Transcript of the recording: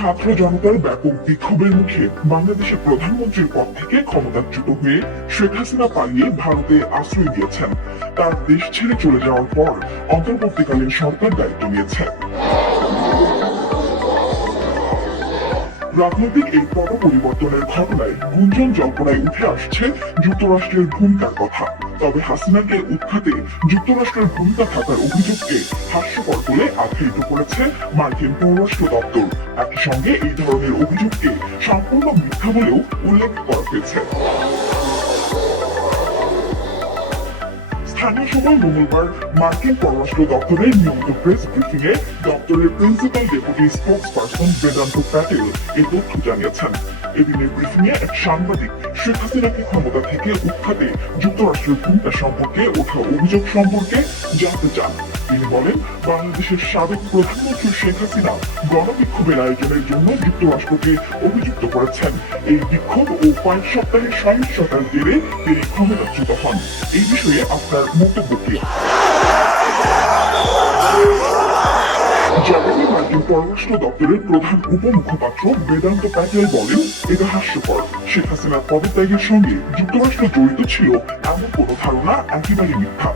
ছাত্র জনতার ব্যাপক বিক্ষোভের মুখে বাংলাদেশের প্রধানমন্ত্রীর পদ থেকে ক্ষমতাচ্যুত হয়ে শেখ হাসিনা পালিয়ে ভারতে আশ্রয় দিয়েছেন। তার দেশ ছেড়ে চলে যাওয়ার পর অন্তর্বর্তীকালীন সরকার দায়িত্ব নিয়েছে। রাজনৈতিক এই পট পরিবর্তনের ঘটনায় গুঞ্জন জল্পনায় উঠে আসছে যুক্তরাষ্ট্রের ভূমিকার কথা। তবে হাসিনাকে উৎখাতে যুক্তরাষ্ট্রের ভূমিকা থাকার অভিযোগকে হাস্যকর বলে আখ্যায়িত করেছে মার্কিন পররাষ্ট্র দপ্তর। একই সঙ্গে এই ধরনের অভিযোগকে সম্পূর্ণ মিথ্যা বলেও উল্লেখ করা হয়েছে। স্থানীয় সময় মঙ্গলবার মার্কিন পররাষ্ট্র দপ্তরের নিয়মিত প্রেস ব্রিফিং এ দপ্তরের principal deputy spokesperson Vedanta Patel এই তথ্য জানিয়েছেন। এদিনের ব্রিফিং এ এক সাংবাদিক শেখ হাসিনাকে ক্ষমতা থেকে উৎখাতে যুক্তরাষ্ট্রের ভূমিকা সম্পর্কে ওঠা অভিযোগ সম্পর্কে জানতে চান। তিনি বলেন, বাংলাদেশের সাবেক প্রধানমন্ত্রী শেখ হাসিনা গণবিক্ষোভের আয়োজনের জন্য যুক্তরাষ্ট্রকে অভিযুক্ত করেছেন। এই বিক্ষোভ ও কয়েক সপ্তাহের সহিংসতার জেরে তিনি ক্ষমতাচ্যুত হন। এই বিষয়ে আপনার মন্তব্য কি? জবাবে মার্কিন পররাষ্ট্র দপ্তরের প্রধান উপমুখপাত্র বেদান্ত প্যাটেল বলেন, এটা হাস্যকর। শেখ হাসিনার পদত্যাগের সঙ্গে যুক্তরাষ্ট্র জড়িত ছিল এমন কোনো ধারণা একেবারে মিথ্যা।